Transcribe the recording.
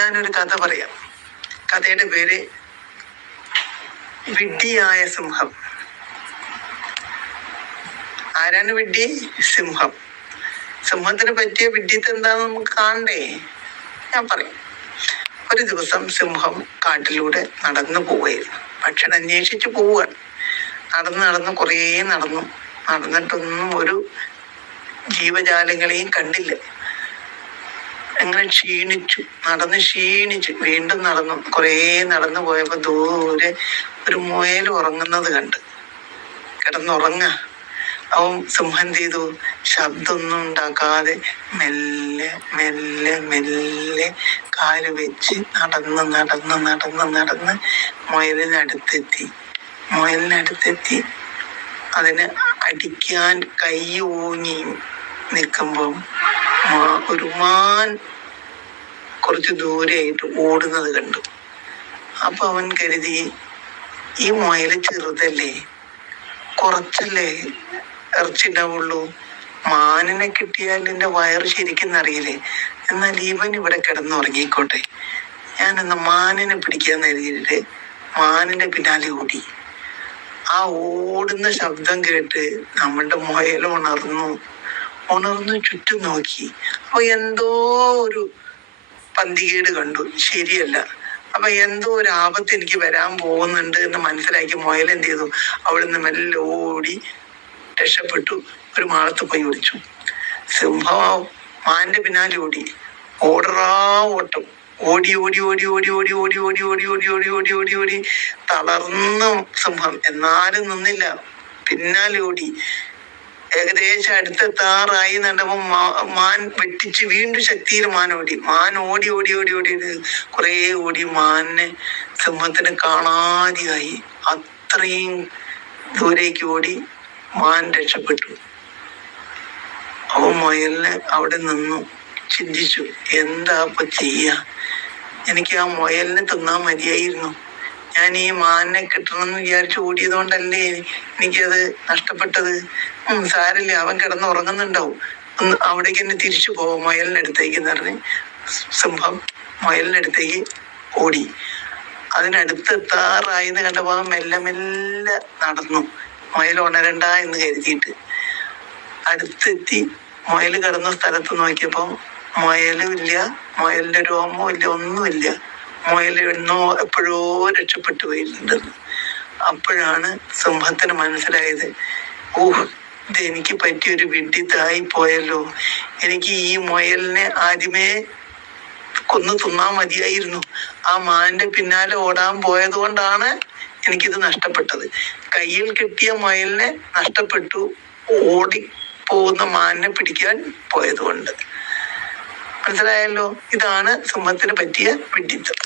ഞാനൊരു കഥ പറയാം. കഥയുടെ പേര് വിഡ്ഢിയായ സിംഹം. ആരാണ് വിഡ്ഢി? സിംഹം. സിംഹത്തിന് പറ്റിയ വിഡ്ഢിത്തം എന്താണെന്ന് നമുക്ക് കാണണ്ടേ? ഞാൻ പറയും. ഒരു ദിവസം സിംഹം കാട്ടിലൂടെ നടന്നു പോവുകയായിരുന്നു. ഭക്ഷണം അന്വേഷിച്ച് പോവുകയാണ്. നടന്ന് കുറേ നടന്നിട്ടൊന്നും ഒരു ജീവജാലങ്ങളെയും കണ്ടില്ല. അങ്ങനെ ക്ഷീണിച്ച് വീണ്ടും കുറേ നടന്നു പോയപ്പോ ദൂരെ ഒരു മുയൽ ഉറങ്ങുന്നത് കണ്ട്. കിടന്നുറങ്ങ. അവൻ സിംഹം എന്ത് ചെയ്തു? ശബ്ദമൊന്നും ഉണ്ടാക്കാതെ മെല്ലെ കാല് വെച്ച് നടന്ന് മുയലിനടുത്തെത്തി അതിനെ അടിക്കാൻ കൈ ഊങ്ങി നിൽക്കുമ്പം ഒരു മാൻ കുറച്ച് ദൂരെയായിട്ട് ഓടുന്നത് കണ്ടു. അപ്പൊ അവൻ കരുതി, ഈ മുയല് ചെറുതല്ലേ, കുറച്ചല്ലേ ഇറച്ചിണ്ടാവുള്ളൂ, മാനിനെ കിട്ടിയാൽ എന്റെ വയറ് ശരിക്കും അറിയില്ലേ, എന്നാൽ ഇവൻ ഇവിടെ കിടന്നുറങ്ങിക്കോട്ടെ, ഞാനൊന്ന് മാനിനെ പിടിക്കാന്ന് കരുതിയിട്ട് മാനിന്റെ പിന്നാലെ ഓടി. ആ ഓടുന്ന ശബ്ദം കേട്ട് നമ്മളുടെ മുയൽ ഉണർന്നു ചുറ്റും നോക്കി. അപ്പൊ എന്തോ ഒരു പന്തികേട് കണ്ടു. ശരിയല്ല. അപ്പൊ എന്തോ ഒരു ആപത്ത് എനിക്ക് വരാൻ പോകുന്നുണ്ട് എന്ന് മനസ്സിലാക്കി മുയൽ എന്ത് ചെയ്തു? അവിടുന്ന് മെല്ലെ ഓടി രക്ഷപ്പെട്ടു. ഒരു മാളത്ത് പോയി ഒളിച്ചു. സിംഹം മാന്റെ പിന്നാലെ ഓടി. ഓട്ടം. ഓടി തളർന്നു സിംഹം. എന്നാലും നിന്നില്ല, പിന്നാലെ ഓടി. ഏകദേശം അടുത്തെത്താറായി നടന്നപ്പോ മാൻ വെട്ടിച്ച് വീണ്ടും ശക്തിയിൽ മാൻ ഓടി കുറേ ഓടി. മാനിനെ സിംഹത്തിന് കാണാതെയായി. അത്രയും ദൂരേക്ക് ഓടി മാൻ രക്ഷപ്പെട്ടു. അവൻ മുയലിനെ അവിടെ നിന്നു ചിന്തിച്ചു, എന്താ ഇപ്പൊ ചെയ്യാ? എനിക്ക് ആ മുയലിനെ തിന്നാൻ മതിയായിരുന്നു. ഞാൻ ഈ മാനിനെ കിട്ടണമെന്ന് വിചാരിച്ച് ഓടിയതുകൊണ്ടല്ലേ എനിക്കത് നഷ്ടപ്പെട്ടത്. സാരില്ല, അവൻ കിടന്നുറങ്ങുന്നുണ്ടാവും, ഒന്ന് അവിടേക്ക് തന്നെ തിരിച്ചു പോവാം മുയലിനടുത്തേക്ക് എന്ന് പറഞ്ഞ് സിംഹം മുയലിനടുത്തേക്ക് ഓടി. അതിനടുത്തെത്താറായിന്ന് കണ്ടപ്പോ മെല്ലെ നടന്നു, മുയൽ ഉണരണ്ട എന്ന് കരുതിയിട്ട്. അടുത്തെത്തി മുയൽ കിടന്ന സ്ഥലത്ത് നോക്കിയപ്പോ മുയലും ഇല്ല, മുയലിന്റെ രോമവും ഇല്ല, ഒന്നുമില്ല. മുയൽ എപ്പോഴോ രക്ഷപ്പെട്ടു പോയിട്ടുണ്ടെന്ന്. അപ്പോഴാണ് സിംഹത്തിന് മനസ്സിലായത്, ഇത് എനിക്ക് പറ്റിയൊരു വിഡ്ഢിത്തായി പോയല്ലോ. എനിക്ക് ഈ മുയലിനെ ആദ്യമേ കൊന്നു തിന്നാൻ മതിയായിരുന്നു. ആ മാന്റെ പിന്നാലെ ഓടാൻ പോയത് കൊണ്ടാണ് എനിക്കിത് നഷ്ടപ്പെട്ടത്. കയ്യിൽ കിട്ടിയ മുയലിനെ നഷ്ടപ്പെട്ടു, ഓടി പോകുന്ന മാനിനെ പിടിക്കാൻ പോയത് കൊണ്ട്. മനസ്സിലായല്ലോ? ഇതാണ് സിംഹത്തിന് പറ്റിയ വിഡ്ഢിത്തം.